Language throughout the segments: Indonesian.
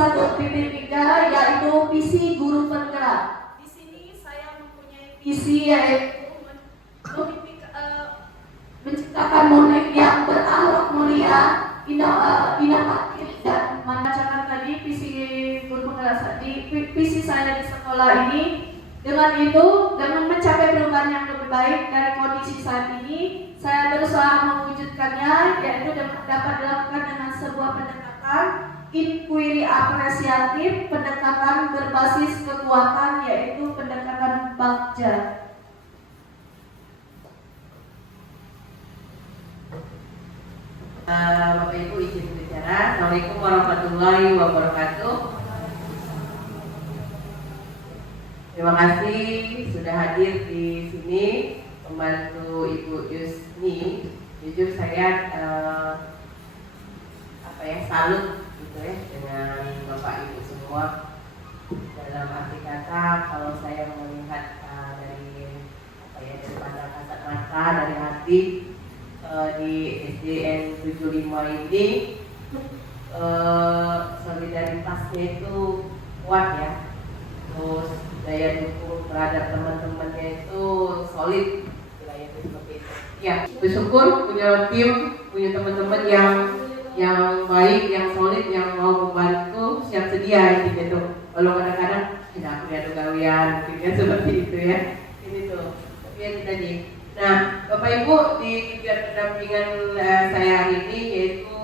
1.3 yaitu visi guru penggerak. Di sini saya mempunyai visi yaitu menciptakan murid yang berakhlak mulia, inovatif dan membacakan tadi visi guru penggerak visi saya di sekolah ini. Dengan itu, dengan mencapai perubahan yang lebih baik dari kondisi saat ini, saya berusaha mewujudkannya, yaitu dapat dilakukan dengan sebuah pendekatan inquiry apresiatif, pendekatan berbasis kekuatan, yaitu pendekatan Bagja. Bapak Ibu izin bicara. Assalamualaikum warahmatullahi wabarakatuh. Terima kasih sudah hadir di sini membantu Ibu Yusni. Jujur saya salut gitu ya dengan Bapak Ibu semua. Dalam arti kata, kalau saya melihat dari pandang kasat mata, dari hati, di SDN 75 ini solidaritasnya itu kuat ya. Terus daya dukung terhadap teman-temannya itu solid, istilahnya seperti itu. Ya, bersyukur punya tim, punya teman-teman yang baik, yang solid, yang mau membantu, siap sedia gitu. Kalau kadang-kadang tidak punya gawian, mungkin seperti itu ya. Ini tuh, tapi yang tadi. Nah, Bapak Ibu, di kegiatan pendampingan saya hari ini yaitu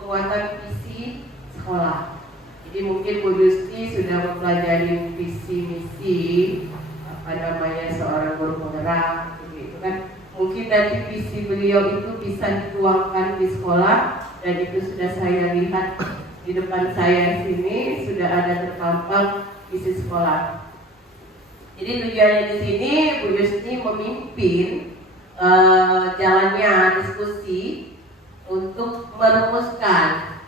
penguatan visi sekolah. Jadi mungkin Bu Yusti sudah mempelajari visi misi seorang guru penggerak, gitu kan. Mungkin nanti visi beliau itu bisa dituangkan di sekolah, dan itu sudah saya lihat di depan saya sini sudah ada terpampang visi sekolah. Jadi tujuannya di sini Bu Yusti memimpin jalannya diskusi untuk merumuskan,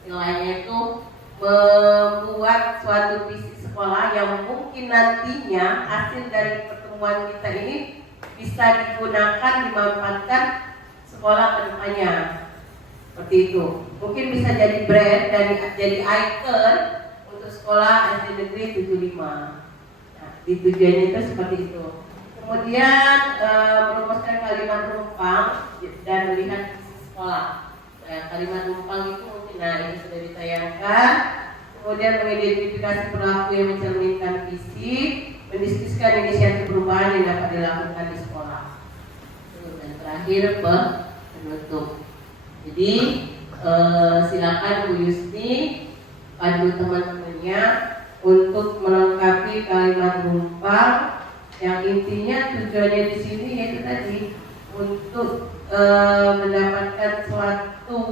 istilahnya itu membuat suatu visi sekolah yang mungkin nantinya hasil dari pertemuan kita ini bisa digunakan, dimanfaatkan sekolah ke depannya. Seperti itu. Mungkin bisa jadi brand dan jadi icon untuk sekolah SD Negeri 75. Nah, tujuannya itu seperti itu. Kemudian merumuskan kalimat rumpang dan melihat visi sekolah. Kalimat rumpang itu mungkin, ini sudah ditayangkan. Kemudian mengidentifikasi pelaku yang mencerminkan visi, mendiskusikan inisiatif perubahan yang dapat dilakukan di sekolah. Dan terakhir penutup. Jadi silakan Bu Yusti pandu teman-temannya untuk melengkapi kalimat rumpang yang intinya tujuannya di sini yaitu tadi untuk mendapatkan suatu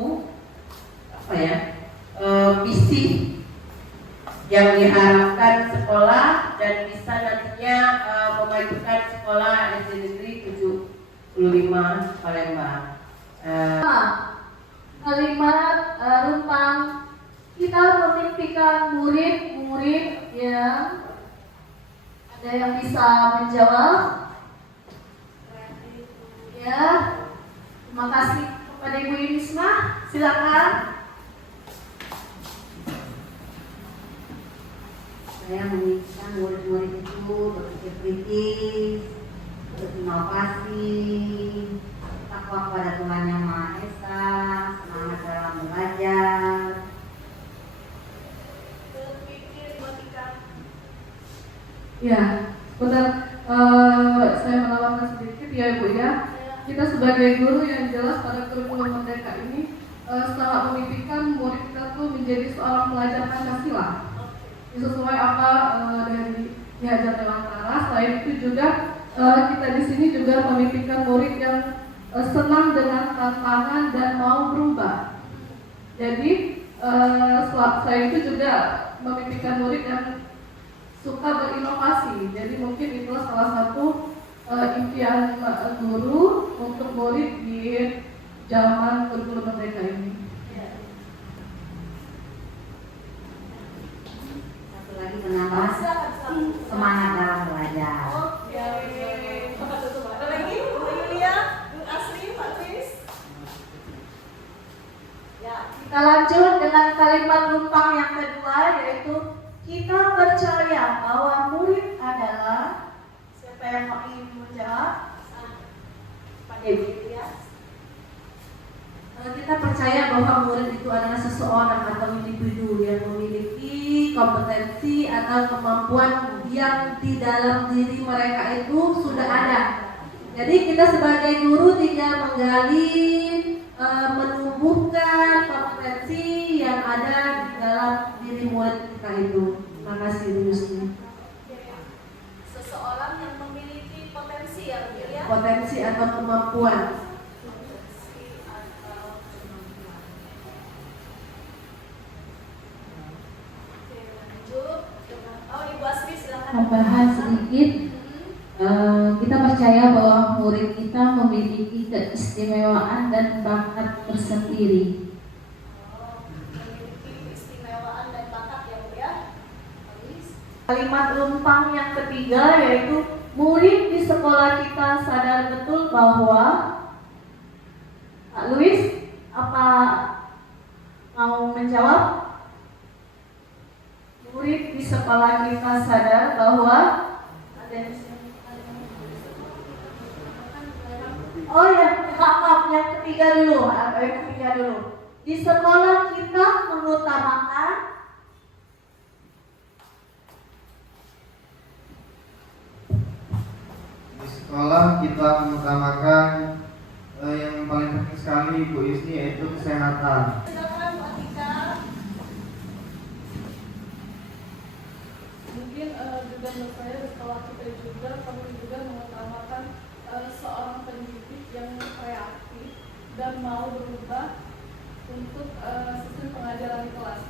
visi yang diharapkan sekolah dan bisa nantinya memajukan sekolah SD Negeri 75 Palembang. Kalimat rumpang, kita memimpikan murid-murid yang ada yang bisa menjawab. Ya, terima kasih kepada Ibu Yunisma. Silakan. Saya menginginkan murid-murid itu berpikir kritis, berinovasi, takwa kepada Tuhan Yang Maha Esa, semangat dalam belajar. Ya, sebentar saya menambahkan sedikit ya Ibu ya. Kita sebagai guru yang jelas pada kurikulum Merdeka ini sangat memimpikan murid kita tuh menjadi seorang pelajar Pancasila. Sesuai apa dari diajar Dewantara. Selain itu juga kita di sini juga memimpikan murid yang senang dengan tantangan dan mau berubah. Jadi saya itu juga memimpikan murid yang suka berinovasi. Jadi mungkin itulah salah satu impian guru untuk murid di zaman kurikulum Merdeka ini. Satu lagi menambah semangat dalam belajar. Ada lagi, Bu Yulia, Bu Asri, Pak Tris. Ya, Kita lanjut dengan kalimat rumpang yang kedua, yaitu kita percaya bahwa murid adalah, siapa yang mau ingin menjawab? Pak Dewi ya. Kita percaya bahwa murid itu adalah seseorang atau individu yang memiliki kompetensi atau kemampuan yang di dalam diri mereka itu sudah ada. Jadi kita sebagai guru tinggal menggali, menumbuhkan kompetensi yang ada di dalam diri murid kita itu. Terima kasih Bu Yusni. Seseorang yang memiliki potensi ya, Bu ya. Potensi atau kemampuan. Tambahan sedikit, kita percaya bahwa murid kita memiliki keistimewaan dan bakat tersendiri. Memiliki keistimewaan dan bakat ya, Bu ya. Kalimat rumpang yang ketiga yaitu murid di sekolah kita sadar betul bahwa, Pak Luis, apa mau menjawab? Murid di sekolah kita sadar bahwa ada yang oh ya, maaf, yang ketiga dulu, Di sekolah kita mengutamakan yang paling penting sekali Bu Yusni, yaitu kesehatan. silakan Pak Tika. Mungkin juga menurut saya di sekolah kita juga perlu juga mengutamakan seorang pendidik yang kreatif dan mau berubah untuk sistem pengajaran di kelas.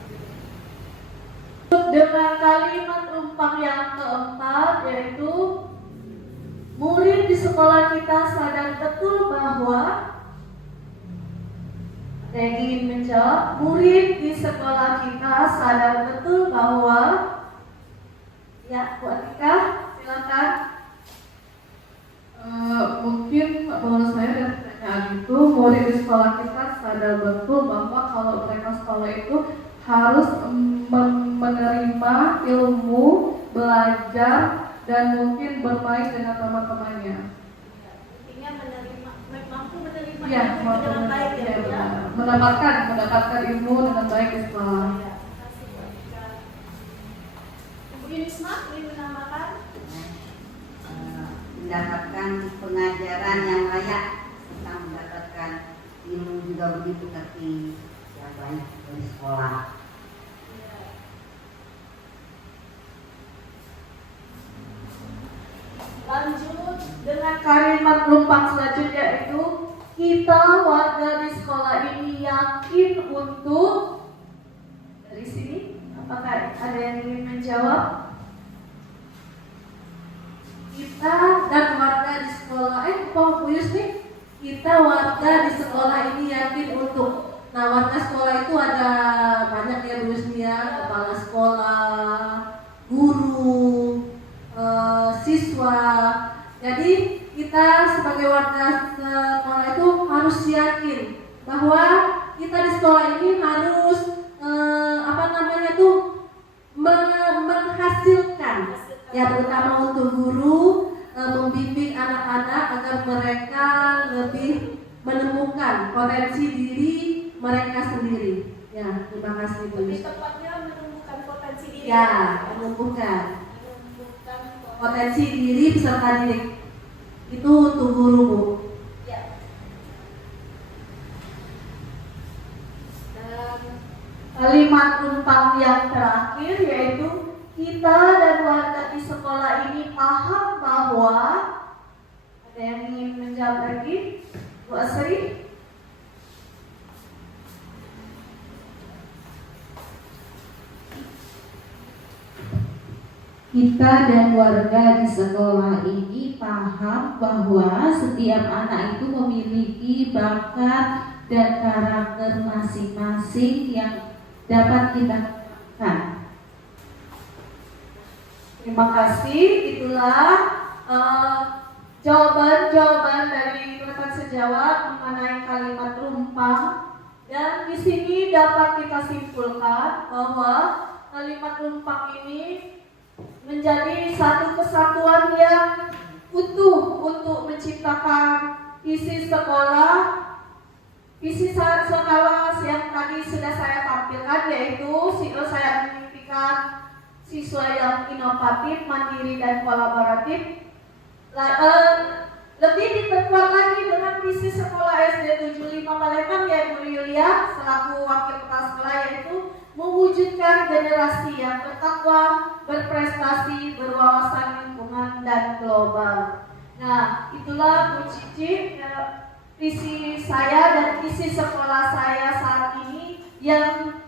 Dengan kalimat rumpang yang keempat yaitu murid di sekolah kita sadar betul bahwa, ada yang ingin menjawab? Murid di sekolah kita sadar betul bahwa, ya Bu Atika silakan. Mungkin menurut saya dari pertanyaan itu, murid di sekolah kita sadar betul bahwa kalau mereka sekolah itu harus menerima ilmu, belajar, dan mungkin bermain dengan teman-temannya. Intinya mampu menerima Iya, ilmu dengan baik ya, Bu ya. mendapatkan ilmu dengan baik di sekolah. Ya, terima kasih Bu Atika. Ibu Yunisma ingin menambahkan? Mendapatkan pengajaran yang layak serta mendapatkan ilmu juga begitu tapi yang baik dari sekolah. Lanjut dengan kalimat rumpang selanjutnya itu kita warga di sekolah ini yakin untuk, dari sini apakah ada yang ingin menjawab? Kita dan warga di sekolah Bu Yusni, kita warga di sekolah ini yakin untuk. Nah, warga sekolah itu ada banyak ya Bu Yusni ya, kepala sekolah, guru, siswa. Jadi kita sebagai warga sekolah itu harus yakin bahwa kita di sekolah ini harus menghasilkan ya, terutama untuk guru, membimbing anak-anak agar mereka lebih menemukan potensi diri mereka sendiri. Ya, terima kasih Bu. Lebih tepatnya menumbuhkan potensi diri. Ya, menumbuhkan potensi diri peserta didik itu untuk guru Bu. Ya. Dan kalimat rumpang yang terakhir yaitu kita dan warga di sekolah ini paham bahwa, ada yang ingin menjawab lagi? Bu Asri? Kita dan warga di sekolah ini paham bahwa setiap anak itu memiliki bakat dan karakter masing-masing yang dapat kita kembangkan. Terima kasih. Itulah jawaban-jawaban dari rekan sejawat mengenai kalimat rumpang Dan di sini dapat kita simpulkan bahwa kalimat lumpang ini menjadi satu kesatuan yang utuh untuk menciptakan visi sekolah yang tadi sudah saya tampilkan, yaitu saya memimpikan siswa yang inovatif, mandiri, dan kolaboratif. Lebih diperkuat lagi dengan visi sekolah SD 75 Palembang ya Bu Yulia selaku wakil kepala sekolah, yaitu mewujudkan generasi yang bertakwa, berprestasi, berwawasan lingkungan dan global. Nah, itulah Bu Cici, visi saya dan visi sekolah saya saat ini yang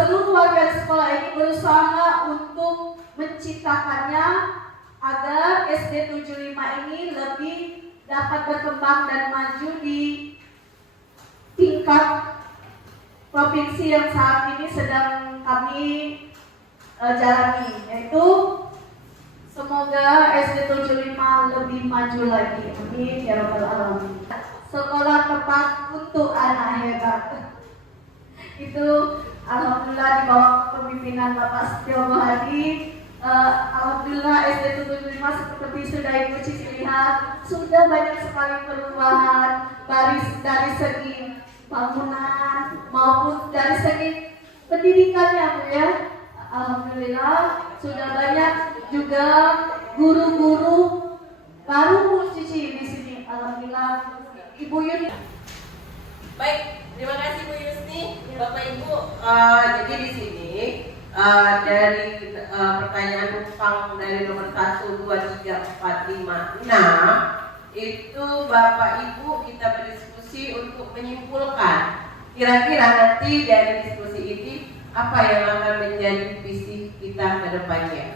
seluruh warga sekolah ini berusaha untuk menciptakannya agar SD 75 ini lebih dapat berkembang dan maju di tingkat provinsi yang saat ini sedang kami jalani, yaitu semoga SD 75 lebih maju lagi. Amin ya rabbal alamin. Sekolah tepat untuk anak hebat. Itu alhamdulillah di bawah kepemimpinan Bapak Setio Mahadi. Alhamdulillah SD 75 seperti sudah Ibu Cici lihat sudah banyak sekali perubahan dari segi bangunan maupun dari segi pendidikannya Bu ya. Alhamdulillah sudah banyak juga guru-guru baru Bu Cici di sini. Alhamdulillah Ibu Yuni. Baik, terima kasih Bu Yusni, Bapak Ibu. Jadi di sini dari pertanyaan numpang dari nomor 1, 2, 3, 4, 5, 6 itu Bapak Ibu kita berdiskusi untuk menyimpulkan kira-kira nanti dari diskusi ini apa yang akan menjadi visi kita ke depannya,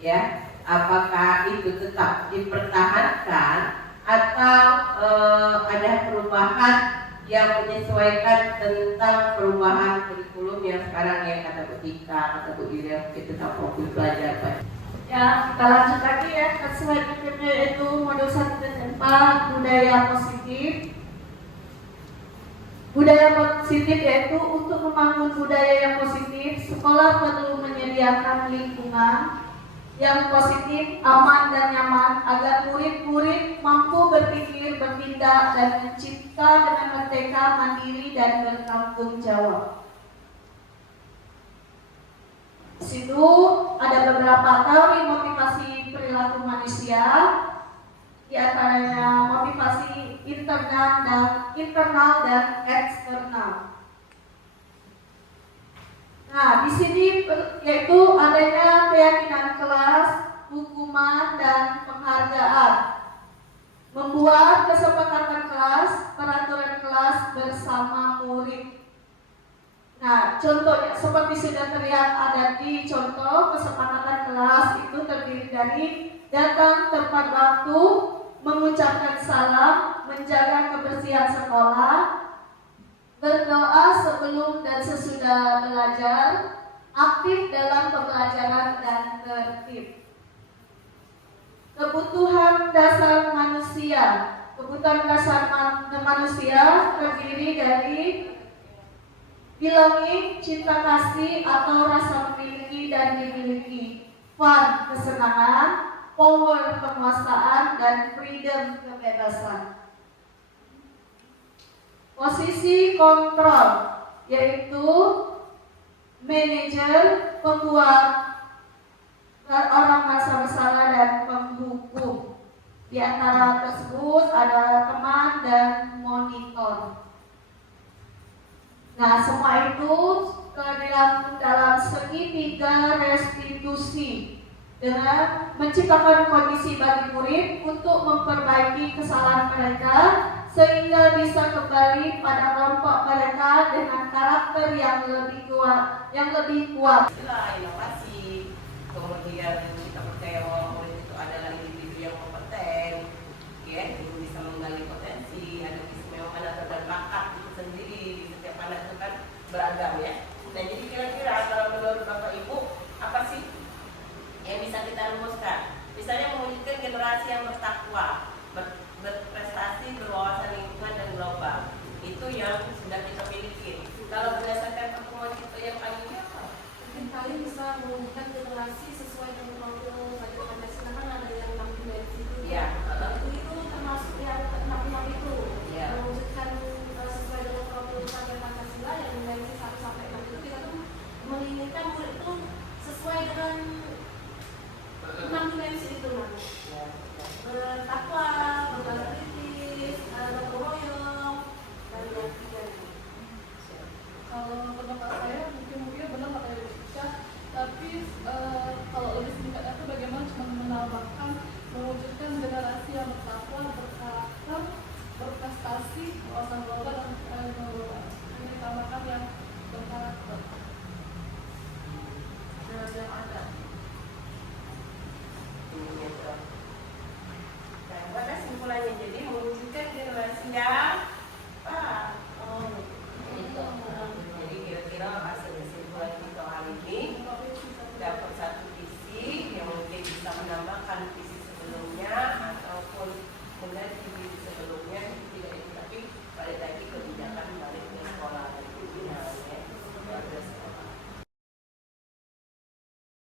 ya. Apakah itu tetap dipertahankan atau ada perubahan yang menyesuaikan tentang perubahan kurikulum yang sekarang yang kata Bu Tika, kata Bu Ira, itu tentang fokus belajar Pak. Ya, kita lanjut lagi ya, selanjutnya yaitu modul 1 dan 4 budaya positif. Budaya positif yaitu untuk membangun budaya yang positif, sekolah perlu menyediakan lingkungan yang positif, aman dan nyaman agar murid-murid mampu berpikir, bertindak dan mencipta dengan merdeka, mandiri dan bertanggung jawab. Di situ ada beberapa teori motivasi perilaku manusia, di antaranya motivasi internal dan eksternal. Nah, di sini yaitu adanya keyakinan kelas, hukuman dan penghargaan, membuat kesepakatan kelas, peraturan kelas bersama murid. Nah, contohnya seperti sudah terlihat ada di contoh kesepakatan kelas itu terdiri dari datang tepat waktu, mengucapkan salam, menjaga kebersihan sekolah, berdoa sebelum dan sesudah belajar, aktif dalam pembelajaran dan tertib. Kebutuhan dasar manusia. Kebutuhan dasar manusia terdiri dari belonging, cinta kasih atau rasa memiliki dan dimiliki, fun, kesenangan, power, penguasaan, dan freedom, kebebasan. Posisi kontrol yaitu manajer, pembuat, orang merasa bersalah dan penghukum. Di antara tersebut ada teman dan monitor. Nah, semua itu terlihat dalam segitiga restitusi dengan menciptakan kondisi bagi murid untuk memperbaiki kesalahan mereka sehingga bisa kembali pada kelompok mereka dengan karakter yang lebih kuat. Itulah inovasi. Kemudian kita percaya bahwa murid itu adalah individu yang kompeten, ya, itu bisa menggali potensi, ada keistimewaan dan bakat itu sendiri di setiap anak itu kan beragam ya. Nah, jadi kira-kira kalau menurut Bapak Ibu apa sih yang bisa kita rumuskan? Misalnya mewujudkan generasi yang bertakwa, berprestasi, berwawasan lingkungan dan global. Itu yang sudah kita miliki relasi, wawasan global, dan keadilan global. Ini ditambahkan yang berkarakter dan yang ada. Nah, pada simpulannya jadi mewujudkan generasi yang